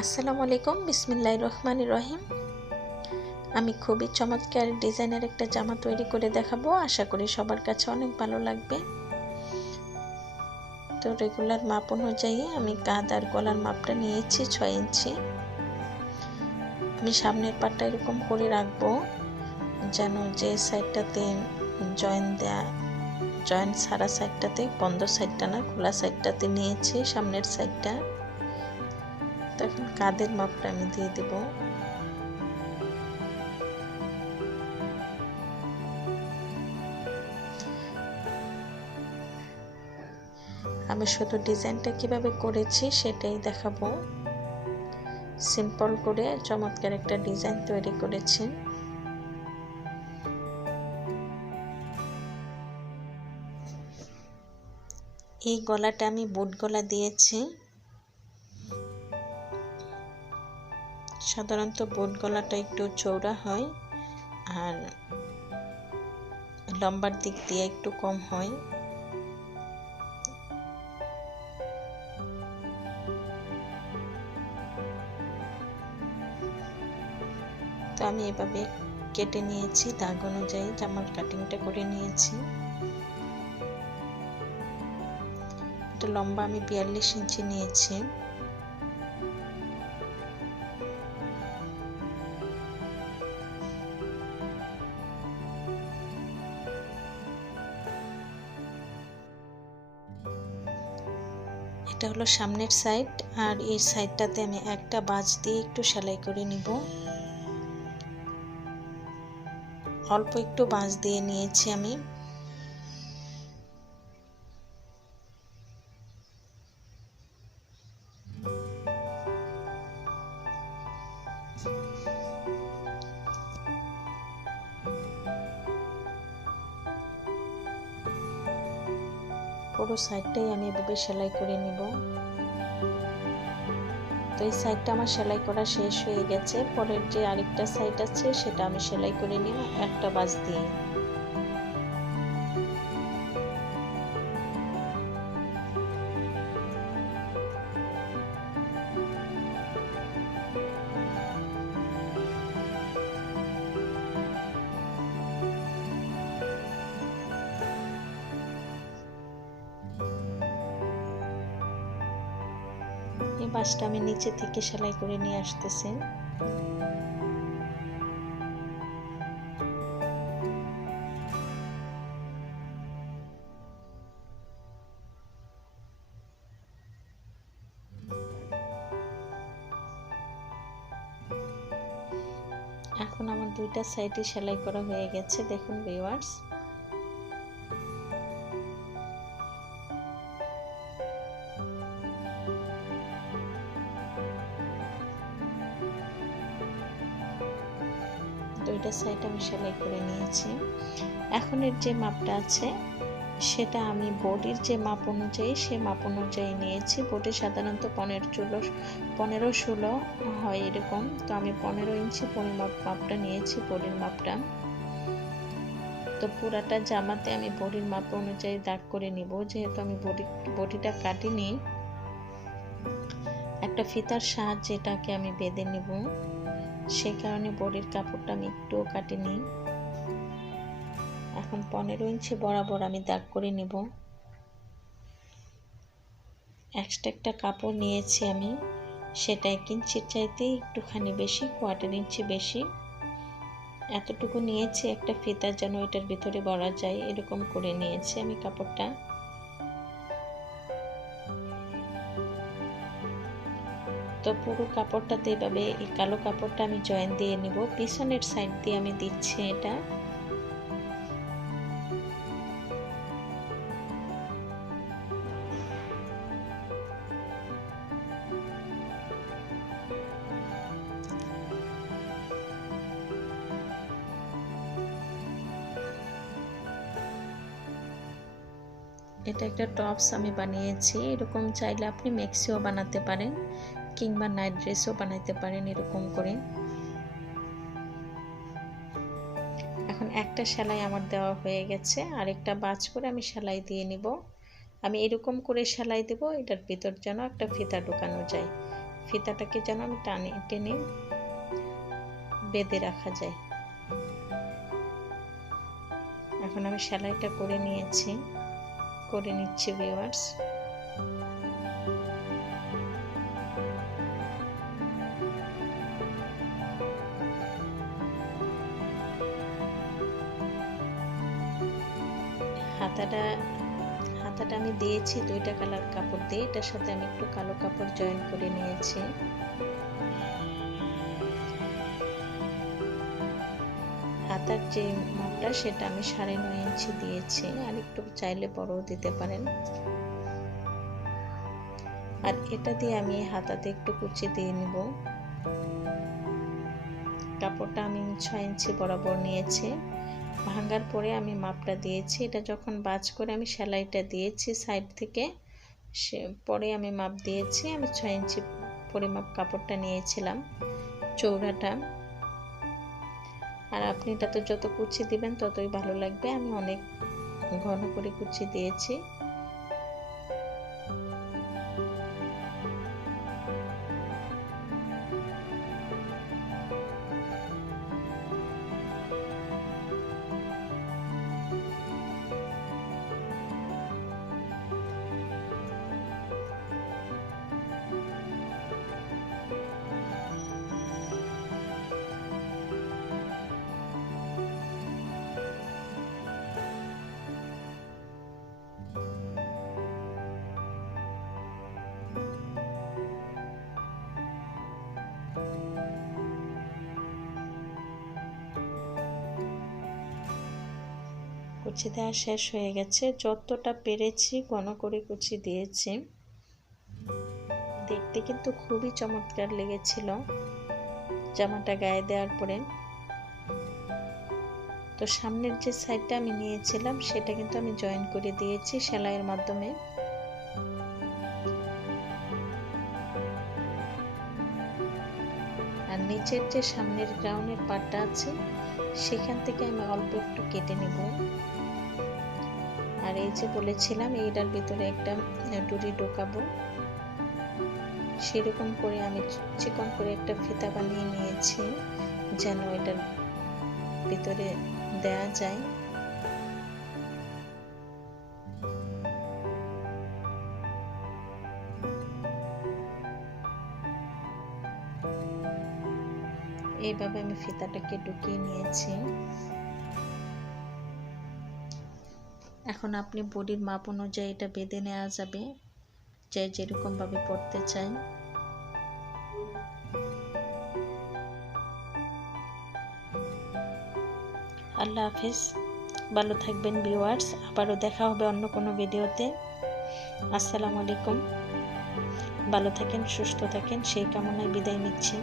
আসসালামু আলাইকুম বিসমিল্লাহ রহমান রহিম। আমি খুবই চমৎকার ডিজাইনের একটা জামা তৈরি করে দেখাবো। আশা করি সবার কাছে অনেক ভালো লাগবে। তো রেগুলার মাপ অনুযায়ী আমি কাঁধ আর গলার মাপটা নিয়েছি ছয় ইঞ্চি। আমি সামনের পাটটা এরকম করে রাখব, যেন যে সাইডটাতে জয়েন দেয়া জয়েন্ট সারা সাইডটাতে বন্ধ সাইডটা না, খোলা সাইডটাতে নিয়েছি সামনের সাইডটা তখন কাদের মাপটা আমি দিয়ে দেব। আমি শুধু ডিজাইনটা কীভাবে করেছি সেটাই দেখাবো। সিম্পল করে চমৎকার একটা ডিজাইন তৈরি করেছি। এই গলাটা আমি বুট গলা দিয়েছি। সাধারণত বুট গলাটা একটু চৌড়া হয় আর লম্বার দিক দিয়ে একটু কম হয়। তো আমি এভাবে কেটে নিয়েছি, দাগ অনুযায়ী জামার কাটিংটা করে নিয়েছি। এটা লম্বা আমি বিয়াল্লিশ ইঞ্চি নিয়েছি। এটা হলো সামনের সাইড আর এই সাইডটাতে আমি একটা বাজ দিয়ে একটু সেলাই করে নিব। অল্প একটু বাঁশ দিয়ে নিয়েছি আমি। পুরো সাইডটাই আমি এভাবে সেলাই করে নিব। তো এই সাইডটা আমার সেলাই করা শেষ হয়ে গেছে। পরের যে আরেকটা সাইড আছে, সেটা আমি সেলাই করে নিই একটা বাজ দিয়ে। এই বাসটা আমি নিচে থেকে সেলাই করে নিয়ে আসতেছি। এখন আমার দুইটা সাইডে সেলাই করা হয়ে গেছে, দেখুন ভিউয়ার্স দুইটা সাইড আমি সেলাই করে নিয়েছি। এখন এর যে মাপটা আছে, সেটা আমি বডির যে মাপ অনুযায়ী, সে মাপ অনুযায়ী নিয়েছি। বডি সাধারণত পনেরো ষোলো পনেরো ষোলো হয় এরকম। তো আমি পনেরো ইঞ্চি পরিমাপ মাপটা নিয়েছি, বডির মাপটা। তো পুরাটা জামাতে আমি বডির মাপ অনুযায়ী দাগ করে নিব, যেহেতু আমি বডি, বডিটা কাটিনি। একটা ফিতার সাহায্যে এটাকে আমি বেঁধে নিব। সেই কারণে বডির কাপড়টা আমি একটুও কাটিনি। এখন পনেরো ইঞ্চি বরাবর আমি দাগ করে নিব। এক্সট্রা একটা কাপড় নিয়েছি আমি। সেটা এক ইঞ্চির চাইতে একটুখানি বেশি, কোয়ার্টার ইঞ্চি বেশি। এতটুকু নিয়েছি, একটা ফিতা যেন এটার ভিতরে বলা যায়, এরকম করে নিয়েছি আমি কাপড়টা। তো পুরো কাপড়টাতে এভাবে এই কালো কাপড়টা আমি জয়েন দিয়ে নিব। পিছনের সাইড দিয়ে আমি দিচ্ছি এটা। এটা একটা টপস আমি বানিয়েছি। এরকম চাইলে আপনি ম্যাক্সিও বানাতে পারেন। কিংবা নাইট ড্রেসও বানাইতে পারেন এরকম করে। এখন একটা সেলাই আমার দেওয়া হয়ে গেছে আর একটা বাজ করে আমি সেলাই দিয়ে নিব। আমি এরকম করে সেলাই দেব, এটার ভিতর যেন একটা ফিতা ঢোকানো যায়। ফিতাটাকে যেন আমি টানে, টেনে বেঁধে রাখা যায়। এখন আমি সেলাইটা করে নিয়েছি, করে নিচ্ছি ভিউয়ার্স হাতাটা হাতাটা আমি দিয়েছি দুইটা কালার কাপড় দিয়ে। এটার সাথে আমি একটু কালো কাপড় জয়েন করে নিয়েছি। হাতার যে মাপটা, সেটা আমি সাড়ে নয় ইঞ্চি দিয়েছি। আর একটু চাইলে বড়ও দিতে পারেন। আর এটা দিয়ে আমি হাতাতে একটু কুচি দিয়ে নিব। কাপড়টা আমি ছয় ইঞ্চি বরাবর নিয়েছি। ভাঙার পরে আমি মাপটা দিয়েছি। এটা যখন বাজ করে আমি সেলাইটা দিয়েছি সাইড থেকে, সে পরে আমি মাপ দিয়েছি। আমি ছয় ইঞ্চি পরিমাপ কাপড়টা নিয়েছিলাম চৌড়াটা। আর আপনি এটা তো যত কুচি দিবেন ততই ভালো লাগবে। আমি অনেক ঘন করে কুচি দিয়েছি। কুচি দেওয়া শেষ হয়ে গেছে। যতটা পেরেছি ঘন করে কুচি দিয়েছি। দেখতে কিন্তু খুবই চমৎকার লেগেছিল জামাটা গায়ে দেওয়ার পরে। তো সামনের যে সাইডটা আমি নিয়েছিলাম, সেটা কিন্তু আমি জয়েন করে দিয়েছি সেলাইয়ের মাধ্যমে। আর নিচের যে সামনের গ্রাউন্ডের পাটটা আছে, সেখান থেকে আমি অল্প একটু কেটে নেব। আর এই যে বলেছিলাম, এইটার ভিতরে একটা ডুরি ঢোকাবো। সেরকম করে আমি চিকন করে একটা ফিতা বানিয়ে নিয়েছি, যেন এটার ভিতরে দেয়া যায়। এইভাবে আমি ফিতাটাকে ঢুকিয়ে নিয়েছি। এখন আপনি বডির মাপ অনুযায়ী এটা বেঁধে নেওয়া যাবে, যে যেরকমভাবে পড়তে চাই। আল্লাহ হাফেজ। ভালো থাকবেন ভিউয়ার্স। আবারও দেখা হবে অন্য কোনো ভিডিওতে। আসসালামু আলাইকুম। ভালো থাকেন, সুস্থ থাকেন। সেই কামনায় বিদায় নিচ্ছি।